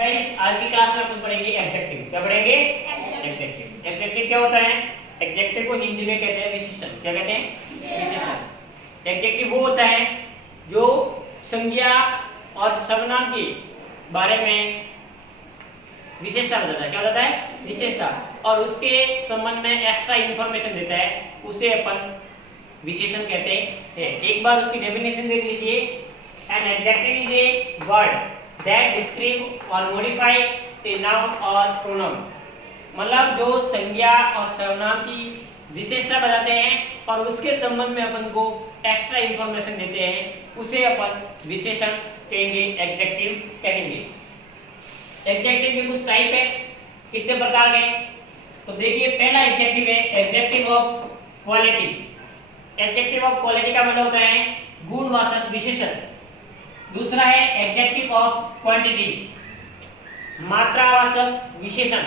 Guys आज की class में अपन पढ़ेंगे एडजेक्टिव। क्या पढ़ेंगे? एडजेक्टिव। एडजेक्टिव क्या होता है? एडजेक्टिव को हिंदी में कहते हैं विशेषण। क्या कहते हैं? विशेषण। एडजेक्टिव वो होता है जो संज्ञा और सर्वनाम के बारे में विशेषता बताता है। क्या बताता है? विशेषता। और उसके संबंध में एक्स्ट्रा इंफॉर्मेशन देता है, उसे अपन विशेषण कहते हैं। एक बार उसकी डेफिनेशन देख लीजिए। An adjective is a word that describe or modify a noun or pronoun। मतलब जो संज्ञा और सर्वनाम की विशेषता बताते हैं और उसके संबंध में अपन को एक्स्ट्रा इंफॉर्मेशन देते हैं, उसे अपन विशेषण कहेंगे, एडजेक्टिव कहेंगे। एडजेक्टिव के कुछ टाइप है, कितने प्रकार के? तो देखिए, पहला एडजेक्टिव है adjective of quality. Adjective of quality का मतलब होता है गुणवाचक विशेषण। दूसरा है एडजेक्टिव ऑफ क्वांटिटी, मात्रावाचक विशेषण।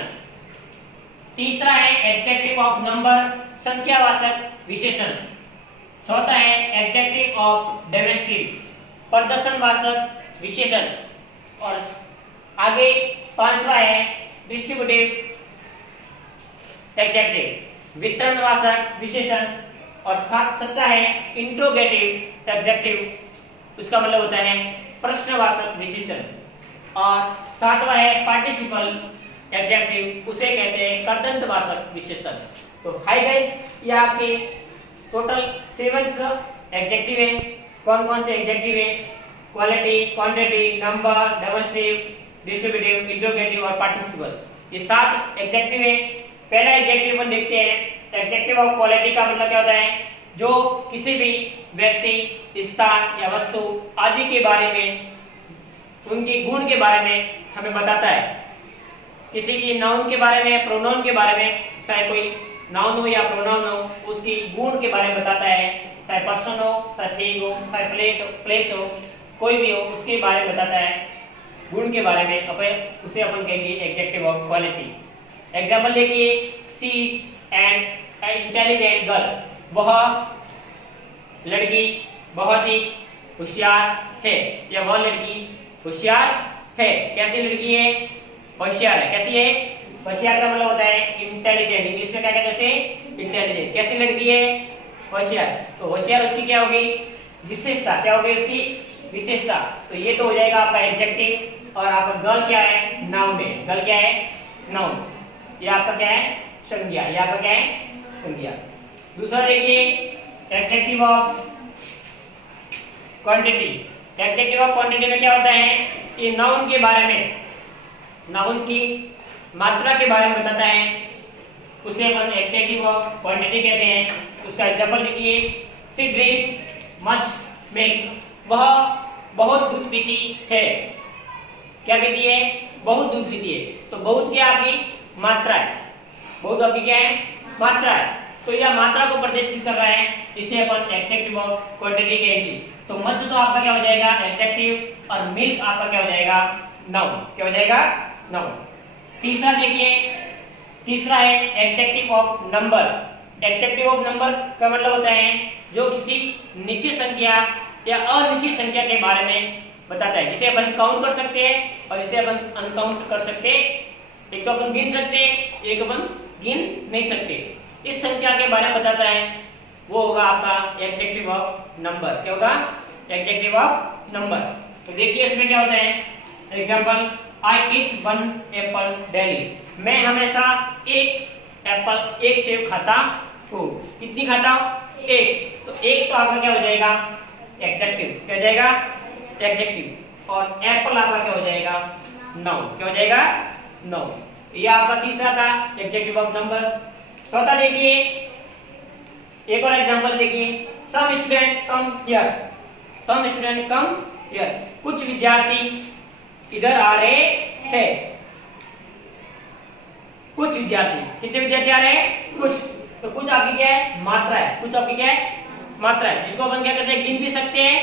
तीसरा है एडजेक्टिव ऑफ नंबर, संख्यावाचक विशेषण। चौथा है एडजेक्टिव ऑफ डेमोन्स्ट्रेटिव, प्रदर्शनवाचक विशेषण। और आगे पांचवा है डिस्ट्रीब्यूटिव एडजेक्टिव, वितरणवाचक विशेषण। और छठा है इंट्रोगेटिव एडजेक्टिव, उसका मतलब होता है प्रश्नवाचक विशेषण। और सातवां है पार्टिसिपल एडजेक्टिव, उसे कहते हैं कर्तव्यवाचक विशेषण। तो हाय गाइस, ये आपके टोटल 7 एडजेक्टिव है। कौन कौन से एडजेक्टिव है? Quality, quantity, number, demonstrative, distributive, interrogative और पार्टिसिपल। ये 7 एडजेक्टिव है। पहला एडजेक्टिव हम देखते हैं। एडजेक्टिव ऑफ क्वालिटी का मतलब क्या होता है? जो किसी भी व्यक्ति, स्थान या वस्तु आदि के बारे में, उनके गुण के बारे में हमें बताता है। किसी की नाउन के बारे में, प्रोनाउन के बारे में, चाहे कोई नाउन हो या प्रोनाउन हो, उसकी गुण के बारे में बताता है। चाहे पर्सन हो, चाहे थिंग हो, चाहे प्लेस हो, कोई भी हो, उसके बारे में बताता है, गुण के बारे में। उसे अपन कहेंगे एडजेक्टिव ऑफ क्वालिटी। एग्जाम्पल देखिए, शी एंड इंटेलिजेंट गर्ल, वह लड़की बहुत ही होशियार है, या वह लड़की होशियार है। कैसी लड़की है? होशियार है। कैसी है? होशियार का मतलब होता है इंटेलिजेंट। इंग्लिश में क्या कहते हैं? इंटेलिजेंट। कैसी लड़की है? होशियार। तो होशियार उसकी क्या होगी? विशेषता। क्या होगी उसकी? विशेषता। तो ये तो हो जाएगा आपका एडजेक्टिव। और आपका गर्ल क्या है? नाउन है। गर्ल क्या है? नाउन। ये आपका क्या है? संज्ञा। ये आपका क्या है? संज्ञा। दूसरा देखिए, adjective of quantity. Adjective of quantity में क्या होता है? ये नाउन के बारे में, नाउन की मात्रा के बारे में बताता है, उसे अपन एडजेक्टिव ऑफ क्वांटिटी कहते हैं। उसका एग्जांपल देखिए, शी ड्रिंक्स मच मिल्क, वह बहुत दूध पीती है। क्या पीती है? बहुत दूध पीती है। तो बहुत क्या आपकी? मात्रा है। बहुत आपकी क्या है? मात्रा है। तो यह मात्रा को प्रदर्शित कर रहा है, इसे अपन एडजेक्टिव ऑफ क्वांटिटी कहेंगे। तो मच तो आपका क्या हो जाएगा? एडजेक्टिव। और मिल्क आपका क्या हो जाएगा? नाउन। क्या हो जाएगा? नाउन। तीसरा देखिए, तीसरा है adjective of number. Adjective of number का मतलब होता है जो किसी निश्चित संख्या या अनिश्चित संख्या के बारे में बताता है, जिसे अपन काउंट कर सकते हैं और इसे अपन अनकाउंट कर सकते हैं। एक तो अपन गिन सकते हैं, एक अपन गिन नहीं सकते। इस संख्या के बारे में बताता है, वो होगा आपका एडजेक्टिव ऑफ नंबर। क्या होगा? Adjective of number. तो देखिए इसमें क्या होता है। एग्जांपल, आई ईट 1 एप्पल डेली, मैं हमेशा एक एप्पल, एक सेब खाता हूँ। कितनी खाता हूँ? एक। तो एक तो आपका क्या हो जाएगा? एडजेक्टिव। क्या हो जाएगा? एडजेक्टिव। और एप्पल आपका क्या हो जाएगा? नाउन। क्या हो जाएगा? नाउन। ये आपका तीसरा था एडजेक्टिव ऑफ नंबर। चौथा देखिए, एक और एग्जांपल देखिए, some student come here, some student come here, कुछ विद्यार्थी इधर आ रहे हैं। कुछ विद्यार्थी, कितने विद्यार्थी आ रहे हैं? कुछ। तो कुछ आपकी क्या है? मात्रा है। कुछ आपकी क्या है? मात्रा है, जिसको अपन क्या करते हैं? गिन भी सकते हैं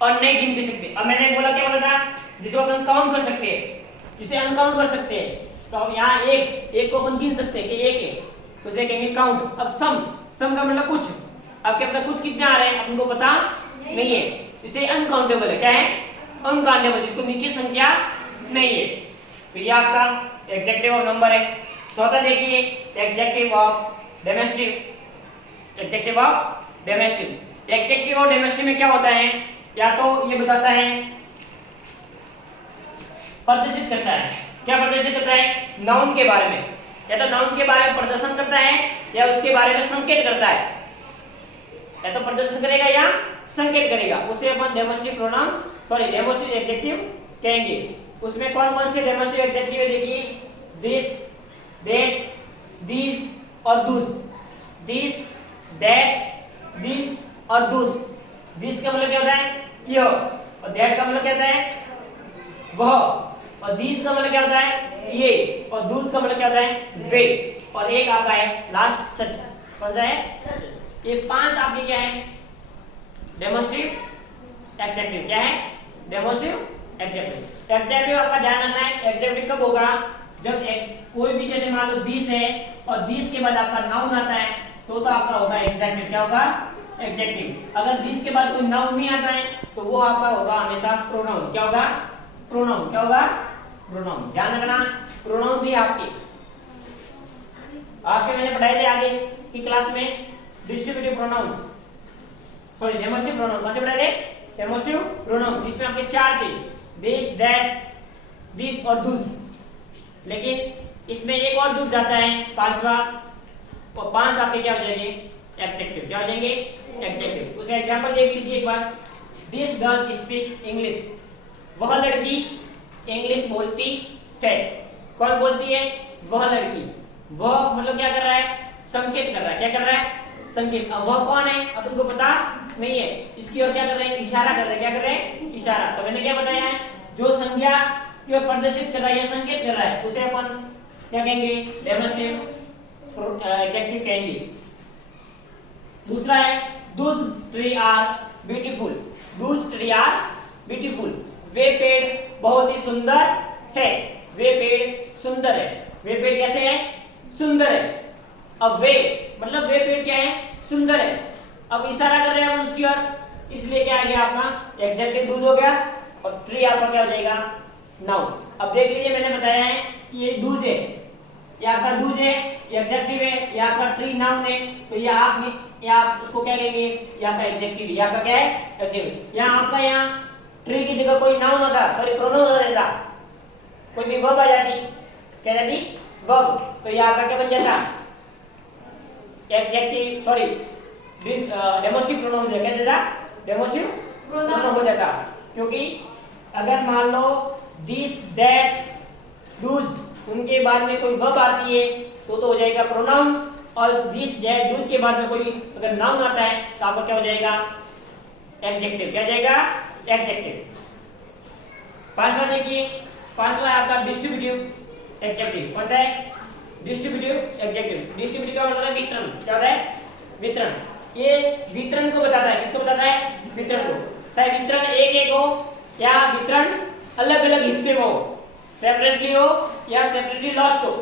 और नहीं गिन भी सकते। अब मैंने बोला, क्या बोला था? जिसको अपन काउंट कर सकते हैं, जिसे अनकाउंट कर सकते हैं। तो अब यहाँ एक को अपन गिन सकते हैं कि एक है, उसे कहेंगे काउंट। अब सम का मतलब कुछ। अब क्या पता कुछ कितने आ रहे हैं? अपन को पता नहीं है, इसे अनकाउंटेबल है। क्या है? अनकाउंटेबल, जिसको निश्चित संख्या नहीं है। तो ये आपका एडजेक्टिव ऑफ नंबर है। चौथा देखिए adjective of demonstrative. Adjective of demonstrative. Adjective of demonstrative में क्या होता है, या तो ये बताता है, प्रदर्शित करता है। क्या प्रदर्शित करता है? नाउन के बारे में, या तो नाउन के बारे में प्रदर्शन करता है या उसके बारे में संकेत करता है। या तो प्रदर्शन करेगा या संकेत करेगा, उसे अपन डेमोस्ट्रेटिव प्रोनाउन डेमोस्ट्रेटिव एडजेक्टिव कहेंगे। उसमें कौन कौन से डेमोस्ट्रेटिव एडजेक्टिव है देखिए, दिस, दैट, दीस और दूस। दिस, दैट, दीस और दूस। दिस का मतलब क्या होता है? यह। और दैट का मतलब क्या होता है? वह। और दीस का मतलब क्या होता है? ये। और दूस का मतलब क्या होता है? वे। और एक आपका है लास्ट सच। कौन सा है? ये 5 आपके क्या है? Demonstrative adjective. क्या है? Demonstrative adjective. एडजेक्टिव आपका ध्यान रखना है, एडजेक्टिव कब होगा? जब कोई भी, जैसे मान लो दिस है और दिस के बाद आपका नाउन आता है तो आपका होगा एडजेक्टिव। क्या होगा? एडजेक्टिव। अगर दिस के बाद कोई नाउन नहीं आता है तो वो आपका होगा हमेशा प्रोनाउन। क्या होगा? प्रोनाउन। क्या होगा? प्रोनाउन। ध्यान रखना, प्रोनाउन भी आपके मैंने पढ़ाए थे आगे की क्लास में डिस्ट्रीब्यूटिव प्रोनाउंस, डेमोस्ट्रेटिव प्रोनाउन। कौन से पढ़ाए थे? Demonstrative pronouns. इसमें आपके 4 थे, दिस, दैट, दिस और दूस। लेकिन इसमें एक और जुड़ जाता है, 5वां, और 5 आपके क्या हो जाएंगे? एडजेक्टिव। क्या हो जाएंगे? एडजेक्टिव। उसका एग्जांपल देख लीजिए एक बार। This girl speak English. वह लड़की इंग्लिश बोलती है। कौन बोलती है? वह लड़की। वह मतलब क्या कर रहा है? संकेत कर रहा है। क्या कर रहा है? संकेत। अब वह कौन है अब तुमको पता नहीं है, इसकी ओर क्या कर रहे हैं? इशारा कर रहे हैं। क्या कर रहे हैं? इशारा। तो मैंने क्या बताया है, जो संज्ञा जो प्रदर्शित कर रहा है या संकेत कर रहा है उसे अपन क्या कहेंगे? डेमोस्ट्रेटिव एडजेक्टिव कहेंगे। दूसरा है दूस ट्री आर ब्यूटीफुल। दूस ट्री आर ब्यूटीफुल। वे पेड़ बहुत ही सुंदर है। वे पेड़ सुंदर है। वे पेड़ कैसे है? सुंदर है। अब वे मतलब वे पेड़ क्या है? सुंदर है। अब इशारा कर रहे हैं हम उसकी ओर, इसलिए क्या आ गया आपका? एडजेक्टिव दूज हो गया और ट्री आपका क्या हो जाएगा? नाउन। अब देख लीजिए, मैंने बताया है कि ये दूज है, ये आपका दूज है, ये एडजेक्टिव है, ये आपका ट्री नाउन है। तो ये आप उसको क्या कहेंगे? ये आपका एडजेक्टिव है। ये आपका क्या है? एडजेक्टिव। यहाँ आपका यहाँ ट्री की जगह कोई नाउन होता, सॉरी प्रोनाउन हो जाता, कोई भी वर्ब आ जाती। क्या जाती? वर्ब। तो ये आपका क्या बन जाता? एडजेक्टिव, सॉरी डेमोस्ट्रेटिव प्रोनाउन हो जाता। क्या जाता? डेमोस्ट्रेटिव प्रोनाउन हो जाता। क्योंकि अगर मान लो दिस, दैट, दूज, उनके बाद में कोई वर्ब आती है तो हो जाएगा प्रोनाउन। और दिस, दैट, दूज के बाद में कोई अगर नाउन आता है तो आपका क्या हो जाएगा? एडजेक्टिव। क्या जाएगा? एडजेक्टिव। 5वां देखिए, 5वां है आपका डिस्ट्रीब्यूटिव एडजेक्टिव। कौन सा है? Distributive adjective. डिस्ट्रीब्यूटिव का मतलब है वितरण। क्या होता है? वितरण। ये वितरण को बताता है। किसको बताता है? वितरण को। चाहे वितरण एक एक हो या वितरण अलग अलग हिस्से में हो, सेपरेटली हो या सेपरेटली लॉस्ट हो,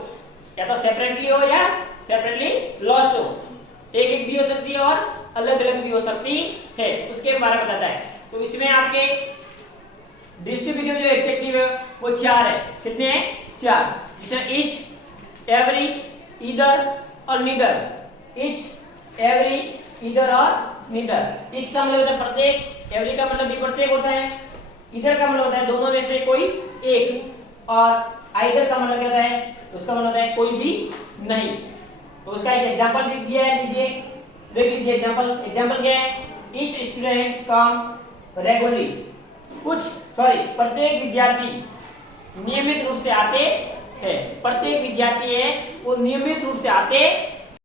या तो सेपरेटली हो या सेपरेटली लॉस्ट हो, एक एक भी हो सकती है और अलग अलग भी हो सकती है, उसके बारे में बताता है। तो इसमें आपके डिस्ट्रीब्यूटिव जो एडजेक्टिव है वो 4 है। कितने हैं? 4। जिसमें ईच, एवरी, ईदर और नीदर। ईच, एवरी, ईदर और नीदर। ईच का मतलब होता है प्रत्येक, एवरी का मतलब भी प्रत्येक होता है, ईदर का मतलब होता है दोनों में से कोई एक, और आइदर का मतलब क्या होता है? उसका मतलब होता है कोई भी नहीं। तो उसका एक एग्जांपल दिया है, दीजिए, देख लीजिए एग्जांपल। एग्जांपल क्या है? ईच स्टूडेंट कम रेगुलरली। प्रत्येक विद्यार्थी नियमित रूप से आते हैं। प्रत्येक विद्यार्थी है वो नियमित रूप से आते